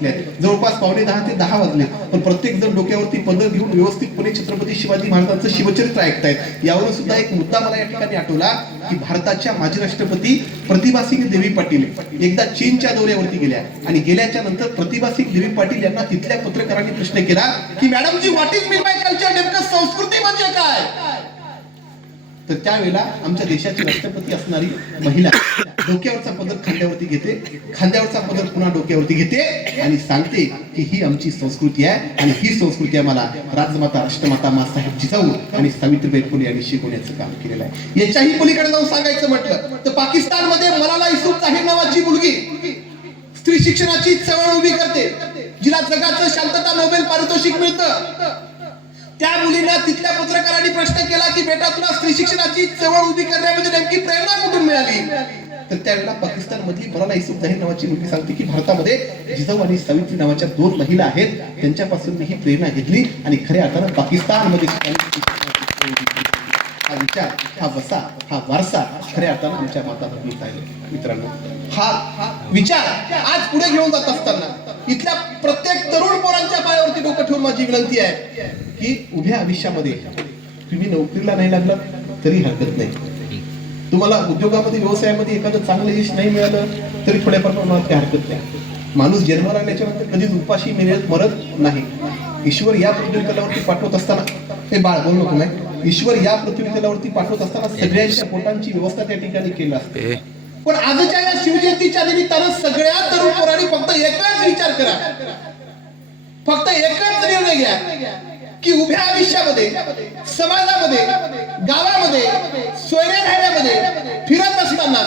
जवळपास 9:45 ते 10 वाजले, पण प्रत्येक जण डोक्यावरती पदर घेऊन व्यवस्थितपणे छत्रपती शिवाजी महाराजांचं शिवचरित्र ऐकतायत. यावरून सुद्धा एक मुद्दा मला या ठिकाणी आठवला की भारताच्या माजी राष्ट्रपती प्रतिभासिंग देवी पाटील एकदा चीनच्या दौऱ्यावरती गेल्या आणि गेल्याच्या नंतर प्रतिभासिंग देवी पाटील यांना तिथल्या पत्रकारांनी प्रश्न केला की madam ji what is mean by culture, नेमकं संस्कृती म्हणजे काय? तर त्यावेळेला आमच्या देशाची राष्ट्रपती असणारी महिला डोक्यावरचा पदर खांद्यावरती घेते, खांद्यावरचा पदर पुन्हा डोक्यावरती घेते आणि सांगते की ही आमची संस्कृती आहे आणि ही संस्कृती आम्हाला राजमाता राष्ट्रमाता माँसाहेब जिजाऊ आणि सावित्रीबाई फुले यांनी शिकवण्याचं काम केलेलं आहे. याच्याही पलीकडे जाऊन सांगायचं म्हटलं तर पाकिस्तानमध्ये मलाला युसूफजाही नावाची मुलगी स्त्री शिक्षणाची चळवळ उभी करते, जिला जगाचं शांतता नोबेल पारितोषिक मिळतं. त्या मुलीला तिथल्या पत्रकारांनी प्रश्न केला की बेटा तुला स्त्री शिक्षणाची चळवळ उभी करण्यामध्ये नेमकी प्रेरणा कुठून मिळाली? तर त्यावेळेला पाकिस्तानमधली मलाला युसूफजाही नावाची मुलगी सांगते की भारतामध्ये जिजाऊ आणि सावित्री नावाच्या 2 महिला आहेत, त्यांच्यापासून मी ही प्रेरणा घेतली आणि खऱ्या अर्थानं पाकिस्तानमध्ये हा विचार, हा वसा, हा वारसा खऱ्या अर्थानं आमच्या माता भगिनी पाहिले. मित्रांनो, हा विचार आज पुढे घेऊन जात असताना इथल्या प्रत्येक तरुण पोरांच्या पायावरती डोकं ठेवून माझी विनंती आहे की उभ्या आयुष्यामध्ये तुम्ही नोकरीला नाही लागला तरी हरकत नाही, तुम्हाला उद्योगामध्ये व्यवसायामध्ये एखादं चांगलं यश नाही मिळालं तरी थोड्याफार प्रमाणात काही हरकत नाही. माणूस जन्माला आल्याच्या नंतर कधीच उपाशी मरत नाही. ईश्वर या पृथ्वी तलावरती पाठवत असताना, हे बाळ बोल नको नाही, ईश्वर या पृथ्वी तलावरती पाठवत असताना सगळ्यांच्या पोटांची व्यवस्था त्या ठिकाणी केली असते. पण आजच्या या शिवजयंतीच्या निमित्तानं सगळ्या तरुण पोरांनी फक्त एकच विचार करा, फक्त एकच निर्णय घ्या की उभ्या आयुष्यामध्ये, समाजामध्ये, गावामध्ये, सोयऱ्या राहण्यामध्ये फिरत असताना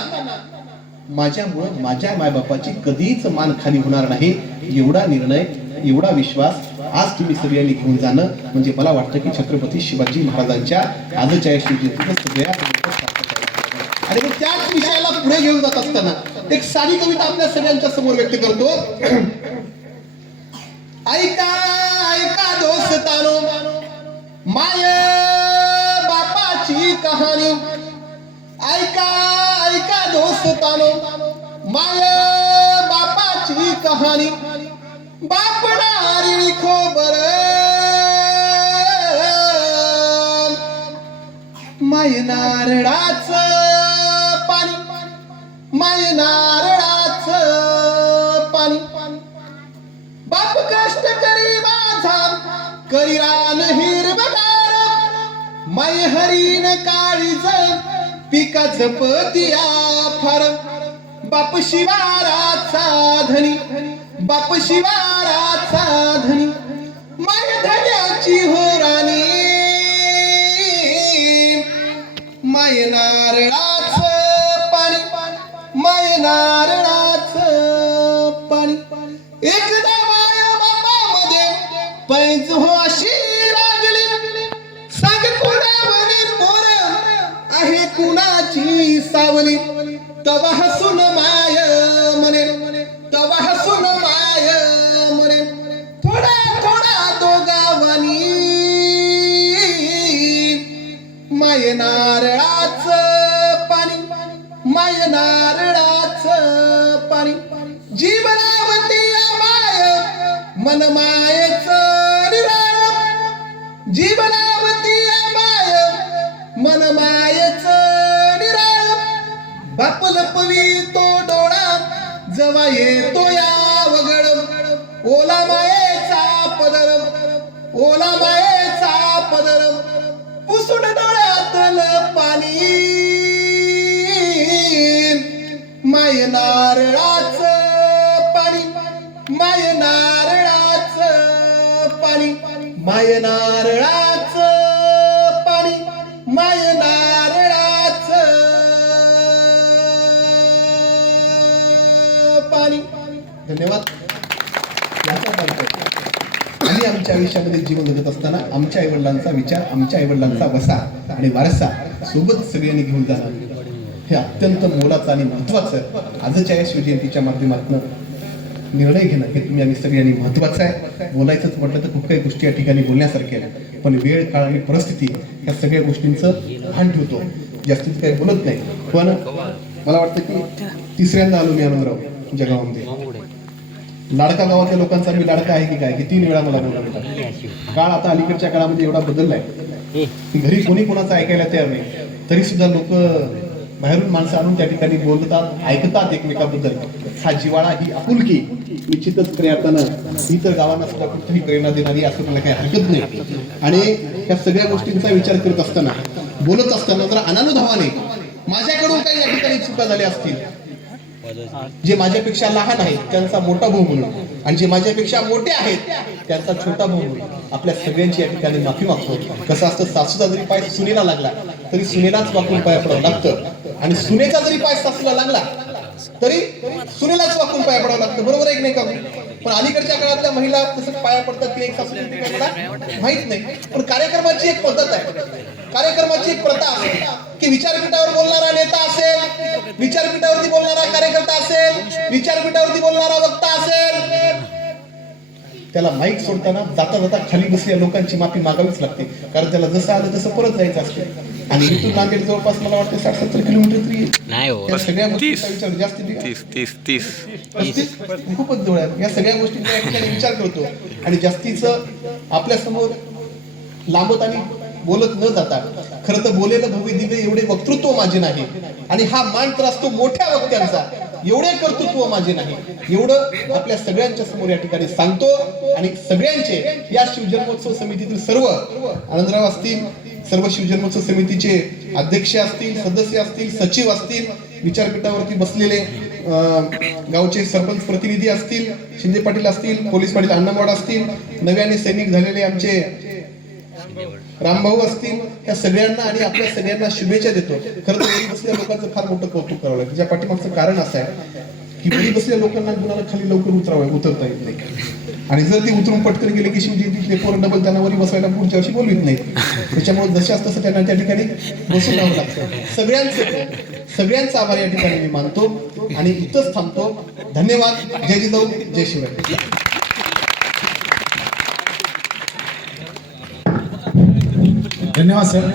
माझ्यामुळे माझ्या मायबापाची कधीच मान खाली होणार नाही, एवढा निर्णय, एवढा विश्वास आज तुम्ही सगळ्यांनी घेऊन जाणं म्हणजे मला वाटतं की छत्रपती शिवाजी महाराजांच्या आजच्या या शिवजयंतीचं सगळ्या आणि मग त्याच विषयाला पुढे घेऊन जात असताना एक साधी कविता आपल्या सगळ्यांच्या समोर व्यक्त करतो. ऐका ऐका दोस्तानो माय बापाची कहाणी, ऐका ऐका दोस्तानो माय बापाची कहाणी, बाप नारळी खोबर माय नारळाचं पाणी, माय नारळाचं पाणी, बाप कष्ट करी माझा करी रान हिरवगार, माय हरीण काळीज पिकाचं पतिया फार, बाप शिवाराचा धनी, बाप शिवाराचा धनी, माय धन्याची होरानी, माय नारळाचं पाणी, माय नारळाचं पाणी. एकदा माय बापामध्ये पैज हो अशी लागली, सांग कुणावरी पोर आहे कुणाची सावली, तवा हसून माय म्हणे, तवा हसून माय म्हणे, थोडा थोडा दोघावानी, माय नारळाचं पाणी, माय नारळाचं पाणी, जीवनावती माय मन मायेचं निराळ, जीवनावती माय मन मायेचं निराळ, बाप लपवी तो डोळा जवा येतो या वगड, ओला मायेचा पदर, ओला मायेचा पदर, पुसून डोळ्यातलं पाणी, माय नारळाचं पाणी, माय नारळाचं पाणी, माय नारळाचं पाणी, माय नारळाचं पाणी. धन्यवाद. आणि आमच्या आयुष्यामध्ये जीवन जगत असताना आमच्या आईवडिलांचा विचार, आमच्या आईवडिलांचा वसा आणि वारसा सोबत सगळ्यांनी घेऊन जाणं हे अत्यंत मोलाचं आणि महत्वाचं आजच्या या शिवजयंतीच्या माध्यमातून निर्णय घेणं हे तुम्ही आम्ही सगळ्यांनी महत्वाचं आहे. बोलायचंच म्हटलं तर खूप काही गोष्टी या ठिकाणी बोलण्यासारख्या आहेत, पण वेळ काळ आणि परिस्थिती या सगळ्या गोष्टींचं भान ठेवतो, जास्तीत काही बोलत नाही. पण मला वाटतं की तिसऱ्यांदा आलो मी आनंदराव जगावामध्ये. लाडका गावातल्या लोकांचा मी लाडका आहे की काय की 3 वेळा मला बोलवलं. काळ आता अलीकडच्या काळामध्ये एवढा बदललाय, घरी कोणी कोणाचं ऐकायला तयार नाही, तरी सुद्धा लोक बाहेरून माणसं आणून त्या ठिकाणी बोलतात, ऐकतात एकमेकाबद्दल. हा जिवाळा, ही आपुलकी निश्चितच खऱ्या अर्थानं ही तर गावांना सुद्धा कुठेही प्रेरणा देणारी असं मला काही हरकत नाही. आणि या सगळ्या गोष्टींचा विचार करत असताना, बोलत असताना जर अनानुधावाने माझ्याकडून काही या ठिकाणी चुका झाल्या असतील, जे माझ्यापेक्षा लहान आहेत त्यांचा मोठा भाऊ म्हणून, आणि जे माझ्यापेक्षा मोठे आहेत त्यांचा छोटा भाऊ म्हणून आपल्या सगळ्यांची या ठिकाणी माफी मागतो. कसं असतं, सासूचा जरी पाय सुनेला लागला तरी सुनेलाच वाकून पाया पडावं लागतं, आणि सुनेचा जरी पाय सासूला लागला तरी सुनेलाच वाकून पाया पडावं लागतं. बरोबर आहे की नाही का? पण अलीकडच्या काळातल्या महिला तसं पाया पडतात की एक सासू माहित नाही. पण कार्यक्रमाची एक पद्धत आहे, कार्यक्रमाची एक प्रथा आहे की विचारपीठावर बोलणारा नेता असेल, विचारपीठावरती बोलणारा कार्यकर्ता असेल, विचारपीठावरती बोलणारा वक्ता असेल, त्याला माईक सोडताना जाता जाता खाली बसलेल्या लोकांची माफी मागावीच लागते, कारण त्याला जसं आलं तसं परत जायचं असते. आणि इथून नांदेड जवळपास मला वाटतं 60-70 किलोमीटर तरी नाही हो. या सगळ्या गोष्टींचा विचार जास्त 30 खूपच जवळ आहे. या सगळ्या गोष्टींचा या ठिकाणी विचार करतो आणि जास्तीचं आपल्या समोर लांबत आणि बोलत न जाता, खरं तर बोलेलं भव्य दिव्य एवढे वक्तृत्व माझे नाही, आणि हा मान तर असतो मोठ्या वक्त्यांचा, एवढे कर्तृत्व माझे नाही, एवढं आपल्या सगळ्यांच्या समोर या ठिकाणी सांगतो. आणि सगळ्यांचे या शिवजन्मोत्सव समितीतील सर्व आनंदराव असतील, सर्व शिवजन्मोत्सव समितीचे अध्यक्ष असतील, सदस्य असतील, सचिव असतील, विचारपीठावरती बसलेले गावचे सरपंच प्रतिनिधी असतील, शिंदे पाटील असतील, पोलीस पाटील अण्णामोड असतील, नव्याने सैनिक झालेले आमचे रामभाऊ असतील, या सगळ्यांना आणि आपल्या सगळ्यांना शुभेच्छा देतो. खरं तर घरी बसलेल्या लोकांचं फार मोठं कौतुक करावं लागतं. त्याच्या पाठीमागचं कारण असं आहे की घरी बसलेल्या लोकांना गुणाला खाली लवकर उतरता येत नाही, आणि जर ते उतरून पटकन गेले की शिवजयंतीतले पोरं डबल त्यांना वरी बसवायला पुढच्या वर्षी बोलवीत नाही. त्याच्यामुळे जशाच तसं त्यांना त्या ठिकाणी बसून राहावं लागतं. सगळ्यांचा आभार या ठिकाणी मी मानतो आणि इथंच थांबतो. धन्यवाद. जय जिजाऊ, जय शिवराय. धन्यवाद सर.